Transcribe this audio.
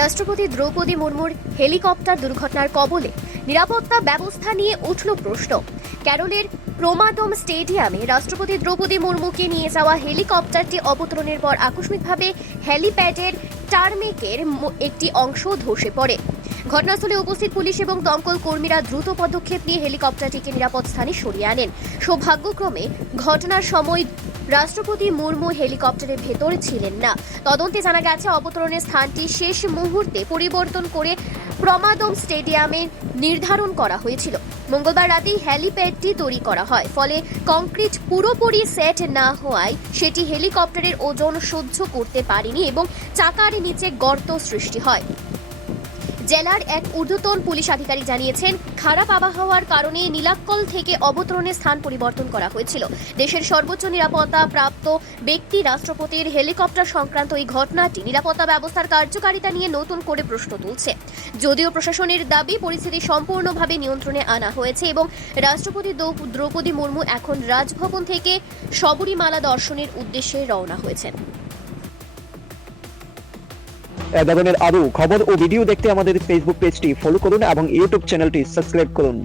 রাষ্ট্রপতি দ্রৌপদী মুর্মুর হেলিকপ্টার দুর্ঘটনার কবলে নিরাপত্তা ব্যবস্থা নিয়ে উঠল প্রশ্ন। কেরলের প্রমাদম স্টেডিয়ামে রাষ্ট্রপতি দ্রৌপদী মুর্মুকে নিয়ে যাওয়া হেলিকপ্টারটি অবতরণের পর আকস্মিকভাবে হেলিপ্যাডের টারমেকের একটি অংশ ধসে পড়ে। ঘটনাস্থলে উপস্থিত পুলিশ এবং দমকল কর্মীরা দ্রুত পদক্ষেপ নিয়ে হেলিকপ্টারটিকে নিরাপদ স্থানে সরিয়ে আনেন। সৌভাগ্যক্রমে ঘটনার সময় রাষ্ট্রপতি মুর্মু হেলিকপ্টারের ভেতরে ছিলেন না। তদন্তে জানা গেছে অবতরণের স্থানটি শেষ মুহূর্তে পরিবর্তন করে প্রমাদম স্টেডিয়ামে নির্ধারণ করা হয়েছিল। মঙ্গলবার রাতেই হেলিপ্যাডটি তৈরি করা হয়, ফলে কংক্রিট পুরোপুরি সেট না হওয়ায় সেটি হেলিকপ্টারের ওজন সহ্য করতে পারেনি এবং চাকার নিচে গর্ত সৃষ্টি হয়। জেলার এক ঊর্ধ্বতন পুলিশ আধিকারিক জানিয়েছেন, খারাপ আবহাওয়ার কারণে নীলাক্কল থেকে অবতরণের স্থান পরিবর্তন করা হয়েছিল। দেশের সর্বোচ্চ নিরাপত্তা প্রাপ্ত ব্যক্তি রাষ্ট্রপতির হেলিকপ্টার সংক্রান্ত এই ঘটনাটি নিরাপত্তা ব্যবস্থার কার্যকারিতা নিয়ে নতুন করে প্রশ্ন তুলছে। যদিও প্রশাসনের দাবি পরিস্থিতি সম্পূর্ণভাবে নিয়ন্ত্রণে আনা হয়েছে এবং রাষ্ট্রপতি দ্রৌপদী মুর্মু এখন রাজভবন থেকে শবরীমালা দর্শনের উদ্দেশ্যে রওনা হয়েছেন। এ ধরনের আরও খবর ও ভিডিও দেখতে আমাদের ফেসবুক পেজটি ফলো করুন এবং ইউটিউব চ্যানেলটি সাবস্ক্রাইব করুন।